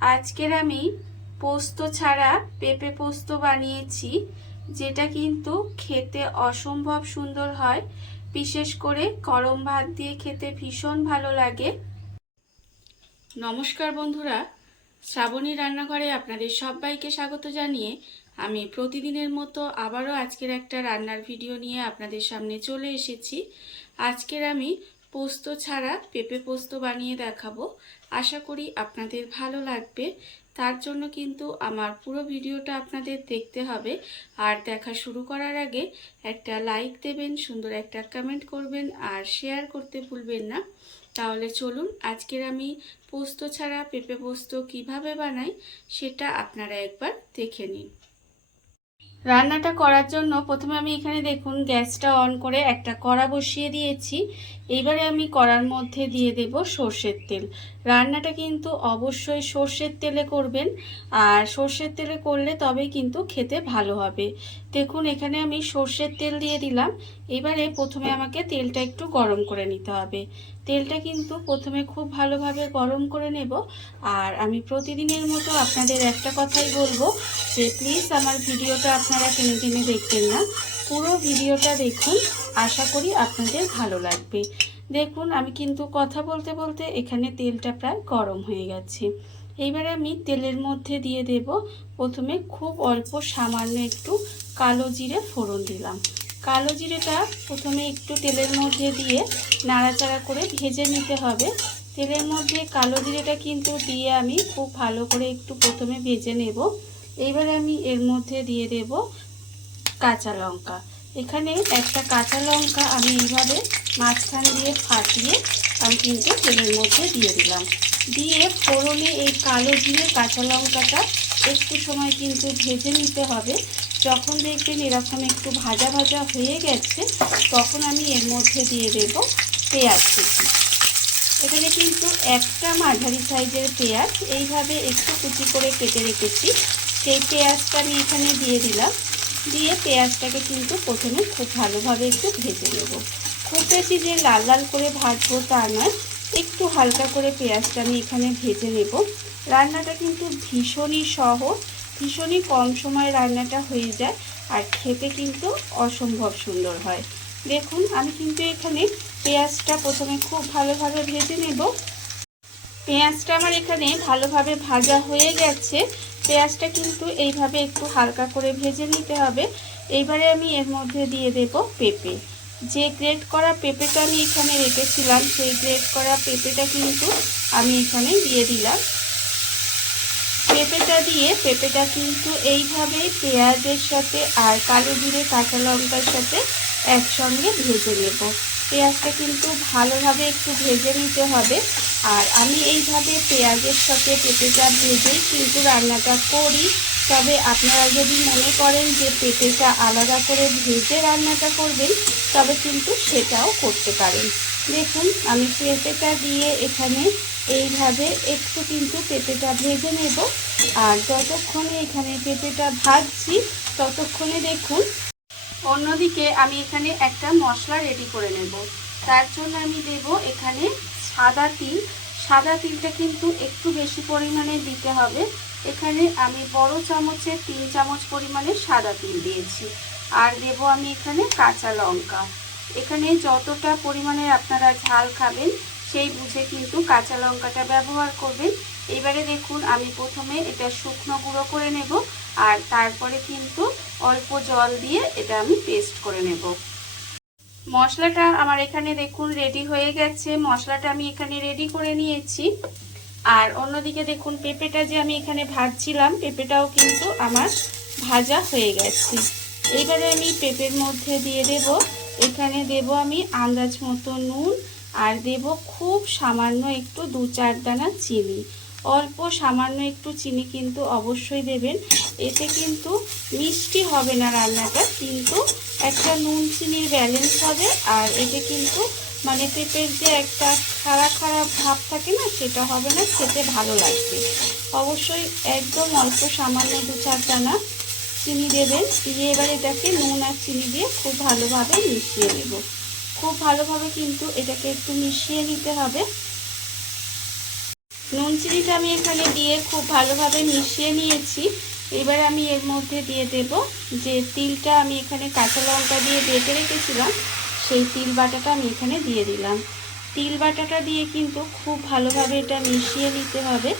আজকের আমি পোস্ত ছাড়া পেঁপে পোস্ত বানিয়েছি, যেটা কিন্তু খেতে অসম্ভব সুন্দর হয়। বিশেষ করে গরম ভাত দিয়ে খেতে ভীষণ ভালো লাগে। নমস্কার বন্ধুরা, শ্রাবণী রান্নাঘরে আপনাদের সবাইকে স্বাগত জানিয়ে আমি প্রতিদিনের মতো আবারও আজকের একটা রান্নার ভিডিও নিয়ে আপনাদের সামনে চলে এসেছি। আজকের আমি পোস্ত ছাড়া পেঁপে পোস্ত বানিয়ে দেখাবো। আশা করি আপনাদের ভালো লাগবে। তার জন্য কিন্তু আমার পুরো ভিডিওটা আপনাদের দেখতে হবে। আর দেখা শুরু করার আগে একটা লাইক দেবেন, সুন্দর একটা কমেন্ট করবেন আর শেয়ার করতে ভুলবেন না। তাহলে চলুন আজকের আমি পোস্ত ছাড়া পেঁপে পোস্ত কিভাবে বানাই সেটা আপনারা একবার দেখে নিন। রান্নাটা করার জন্য প্রথমে আমি এখানে দেখুন গ্যাসটা অন করে একটা কড়া বসিয়ে দিয়েছি। এইবারে আমি কড়ার মধ্যে দিয়ে দেব সর্ষের তেল। রান্নাটা কিন্তু অবশ্যই সর্ষের তেলে করবেন, আর সর্ষের তেলে করলে তবেই কিন্তু খেতে ভালো হবে। দেখুন এখানে আমি সর্ষের তেল দিয়ে দিলাম। এবারে প্রথমে আমাকে তেলটা একটু গরম করে নিতে হবে। তেলটা কিন্তু প্রথমে খুব ভালোভাবে গরম করে নেব। আর আমি প্রতিদিনের মতো আপনাদের একটা কথাই বলবো যে প্লিজ আমার ভিডিওটা আপনারা টেনে টেনে দেখবেন না, পুরো ভিডিওটা দেখুন। আশা করি আপনাদের ভালো লাগবে। দেখুন আমি কিন্তু কথা বলতে বলতে এখানে তেলটা প্রায় গরম হয়ে গেছে। এইবারে আমি তেলের মধ্যে দিয়ে দেব প্রথমে খুব অল্প সামান্য একটু কালো জিরে ফোড়ন দিলাম। কালো জিরেটা প্রথমে একটু তেলের মধ্যে দিয়ে নাড়াচাড়া করে ভেজে নিতে হবে। তেলের মধ্যে কালো জিরেটা কিন্তু দিয়ে আমি খুব ভালো করে একটু প্রথমে ভেজে নেব। এইবারে আমি এর মধ্যে দিয়ে দেব কাঁচা লঙ্কা। এখানে একটা কাঁচা লঙ্কা আমি এইভাবে মাঝখান দিয়ে ফাটিয়ে আমি কিন্তু তেলের মধ্যে দিয়ে দিলাম। দিয়ে ফোড়নে এই কালো জিরে কাঁচা লঙ্কাটা একটু সময় কিন্তু ভেজে নিতে হবে। যখন দেখবেন এরকম একটু ভাজা ভাজা হয়ে গেছে, তখন আমি এর মধ্যে দিয়ে দেব পেঁয়াজ কুচি। এখানে কিন্তু একটা মাঝারি সাইজের পেঁয়াজ এইভাবে একটু কুচি করে কেটে রেখেছি, সেই পেঁয়াজটা আমি এখানে দিয়ে দিলাম। দিয়ে পেঁয়াজটাকে কিন্তু প্রথমে খুব ভালোভাবে একটু ভেজে নেব। খুব বেশি যে লাল লাল করে ভাজবো তা নয়, একটু হালকা করে পেঁয়াজটা আমি এখানে ভেজে নেব। রান্নাটা কিন্তু ভীষণই সহজ, ভীষণই কম সময়ে রান্নাটা হয়ে যায়, আর খেতে কিন্তু অসম্ভব সুন্দর হয়। দেখুন আমি কিন্তু এখানে পেঁয়াজটা প্রথমে খুব ভালোভাবে ভেজে নেব। পেঁয়াজটা আমার এখানে ভালোভাবে ভাজা হয়ে গেছে। পেঁয়াজটা কিন্তু এইভাবে একটু হালকা করে ভেজে নিতে হবে। এইবারে আমি এর মধ্যে দিয়ে দেব পেঁপে। যে গ্রেট করা পেঁপেটা আমি এখানে রেখেছিলাম, সেই গ্রেট করা পেঁপেটা কিন্তু আমি এখানে দিয়ে দিলাম। পেঁপেটা কিন্তু এইভাবে পেঁয়াজের সাথে আর কালো জিরে কাঁচা লঙ্কার সাথে একসঙ্গে ভেজে নেব। পেঁয়াজটা কিন্তু ভালোভাবে একটু ভেজে নিতে হবে। আর আমি এইভাবে পেঁয়াজের সাথে পেঁপেটা ভেজেই কিন্তু রান্নাটা করি। তবে আপনারা যদি মনে করেন যে পেঁপেটা আলাদা করে ভেজে রান্নাটা করবেন, তবে কিন্তু সেটাও করতে পারেন। দেখুন আমি পেঁপেটা দিয়ে এখানে এইভাবে একটু কিন্তু পেঁপেটা ভেজে নেব। আর যতক্ষণে এখানে পেঁপেটা ভাজছি ততক্ষণে দেখুন অন্যদিকে আমি এখানে একটা মশলা রেডি করে নেব। তার জন্য আমি দেব এখানে সাদা তিল। সাদা তিলটা কিন্তু একটু বেশি পরিমাণে দিতে হবে। এখানে আমি বড় চামচে 3 চামচ পরিমাণে সাদা তিল দিয়েছি। আর দেব আমি এখানে কাঁচা লঙ্কা। এখানে যতটা পরিমাণে আপনারা ঝাল খাবেন সেই বুঝে কিন্তু কাঁচা লঙ্কাটা ব্যবহার করবেন। এবারে দেখুন আমি প্রথমে এটা শুকনো গুঁড়ো করে নেব, আর তারপরে কিন্তু অল্প জল দিয়ে এটা আমি পেস্ট করে নেব। মশলাটা আমার এখানে দেখুন রেডি হয়ে গেছে। মশলাটা আমি এখানে রেডি করে নিয়েছি। আর অন্যদিকে দেখুন পেঁপেটা যে আমি এখানে ভাজছিলাম, পেঁপেটাও কিন্তু আমার ভাজা হয়ে গেছে। এইবারে আমি পেঁপের মধ্যে দিয়ে দেব, এখানে দেব আমি আন্দাজ মতো নুন, আর দেব খুব সামান্য একটু 2-4 দানা চিনি। অল্প সামান্য একটু চিনি কিন্তু অবশ্যই দেবেন। এতে কিন্তু মিষ্টি হবে না রান্নাটা, কিন্তু একটা নুন চিনির ব্যালেন্স হবে। আর এতে কিন্তু মানে পেঁপের যে একটা খাড়া খাড়া ভাব থাকে না, সেটা হবে না, খেতে ভালো লাগবে। অবশ্যই একদম অল্প সামান্য 2-4 দানা চিনি দেবেন। দিয়ে এবার এটাকে নুন আর চিনি দিয়ে খুব ভালোভাবে মিশিয়ে নেব। খুব ভালোভাবে কিন্তু এটাকে একটু মিশিয়ে নিতে হবে। নুন চিনিটা আমি এখানে দিয়ে খুব ভালোভাবে মিশিয়ে নিয়েছি। এবার আমি এর মধ্যে দিয়ে দেব যে তিলটা আমি এখানে কাঁচা লঙ্কা দিয়ে বেটে রেখেছিলাম, সেই তিল বাটাটা আমি এখানে দিয়ে দিলাম। তিল বাটাটা দিয়ে কিন্তু খুব ভালোভাবে এটা মিশিয়ে নিতে হবে।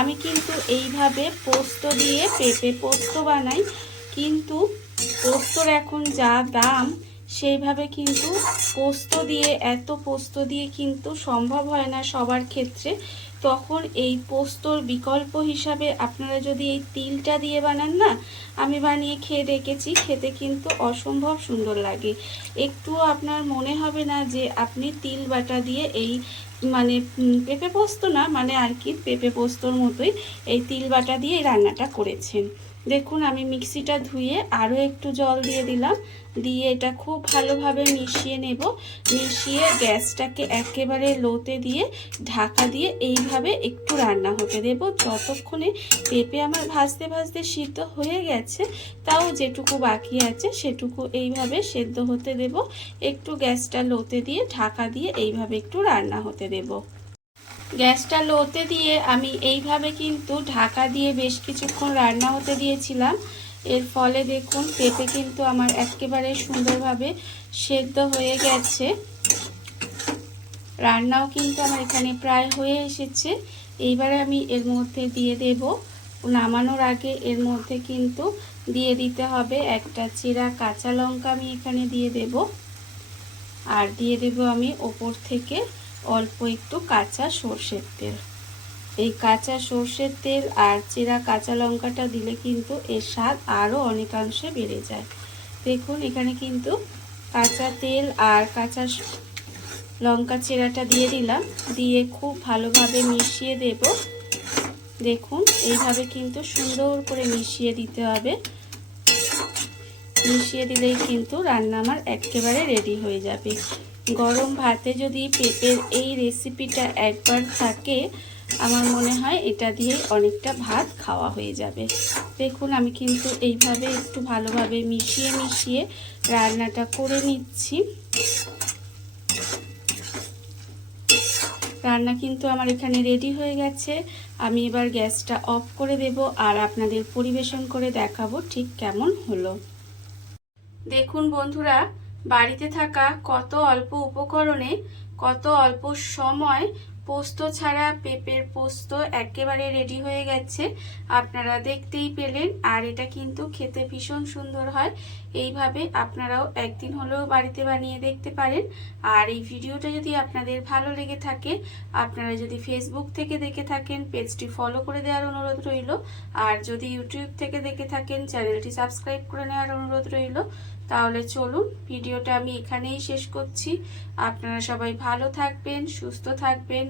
আমি কিন্তু এইভাবে পোস্ত দিয়ে পেঁপে পোস্ত বানাই, কিন্তু পোস্তর এখন যা দাম, সেইভাবে কিন্তু এত পোস্ত দিয়ে কিন্তু সম্ভব হয় না সবার ক্ষেত্রে। তখন এই পোস্তর বিকল্প হিসাবে আপনারা যদি এই তিলটা দিয়ে বানান না, আমি বানিয়ে খেয়ে দেখেছি, খেতে কিন্তু অসম্ভব সুন্দর লাগে। একটুও আপনার মনে হবে না যে আপনি তিল বাটা দিয়ে এই মানে পেঁপে পোস্ত না, মানে আর কি পেঁপে পোস্তর মতোই এই তিল বাটা দিয়ে এই রান্নাটা করেছেন। দেখুন আমি মিক্সিটা ধুয়ে আরও একটু জল দিয়ে দিলাম, দিয়ে এটা খুব ভালোভাবে মিশিয়ে নেব। মিশিয়ে গ্যাসটাকে একেবারে লোতে দিয়ে ঢাকা দিয়ে এইভাবে একটু রান্না হতে দেব, যতক্ষণে পেঁপে আমার ভাজতে ভাজতে সিদ্ধ হয়ে গেছে, তাও যেটুকু বাকি আছে সেটুকু এইভাবে সেদ্ধ হতে দেব। একটু গ্যাসটা লোতে দিয়ে ঢাকা দিয়ে এইভাবে একটু রান্না হতে দেব। গ্যাসটা লোতে দিয়ে আমি এইভাবে কিন্তু ঢাকা দিয়ে বেশ কিছুক্ষণ রান্না হতে দিয়েছিলাম। এর ফলে দেখুন পেঁপে কিন্তু আমার একেবারে সুন্দরভাবে সেদ্ধ হয়ে গেছে। রান্নাও কিন্তু আমার এখানে প্রায় হয়ে এসেছে। এইবারে আমি এর মধ্যে দিয়ে দেব, নামানোর আগে এর মধ্যে কিন্তু দিয়ে দিতে হবে একটা চিরা কাঁচা লঙ্কা, আমি এখানে দিয়ে দেব। আর দিয়ে দেব আমি ওপর থেকে অল্প একটু কাঁচা সর্ষের তেল। এই কাঁচা সর্ষের তেল আর চিরা কাঁচা লঙ্কাটা দিলে কিন্তু এর স্বাদ আরও অনেকাংশে বেড়ে যায়। দেখুন এখানে কিন্তু কাঁচা তেল আর কাঁচা লঙ্কা চিরাটা দিয়ে দিলাম, দিয়ে খুব ভালোভাবে মিশিয়ে দেব। দেখুন এইভাবে কিন্তু সুন্দর করে মিশিয়ে দিতে হবে। মিশিয়ে দিলেই কিন্তু রান্না আমার একেবারে রেডি হয়ে যাবে। গরম ভাতে যদি পেঁপের এই রেসিপিটা একবার থাকে, আমার মনে হয় এটা দিয়ে অনেকটা ভাত খাওয়া হয়ে যাবে। দেখুন আমি কিন্তু এইভাবে একটু ভালোভাবে মিশিয়ে মিশিয়ে রান্নাটা করে নিচ্ছি। রান্না কিন্তু আমার এখানে রেডি হয়ে গেছে। আমি এবার গ্যাসটা অফ করে দেব আর আপনাদের পরিবেশন করে দেখাবো ঠিক কেমন হলো। দেখুন বন্ধুরা, বাড়িতে থাকা কত অল্প উপকরণে কত অল্প সময় পোস্ত ছাড়া পেঁপের পোস্ত একেবারে রেডি হয়ে গেছে, আপনারা দেখতেই পেলেন। আর এটা কিন্তু খেতে ভীষণ সুন্দর হয়। এইভাবে আপনারাও একদিন হলেও বাড়িতে বানিয়ে দেখতে পারেন। আর এই ভিডিওটা যদি আপনাদের ভালো লেগে থাকে, আপনারা যদি ফেসবুক থেকে দেখে থাকেন পেজটি ফলো করে দেওয়ার অনুরোধ রইল। আর যদি ইউটিউব থেকে দেখে থাকেন চ্যানেলটি সাবস্ক্রাইব করে নেওয়ার অনুরোধ রইল। তাহলে চলুন ভিডিওটা আমি এখানেই শেষ করছি। আপনারা সবাই ভালো থাকবেন, সুস্থ থাকবেন।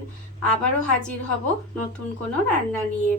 আবারও হাজির হব নতুন কোনো রান্না নিয়ে।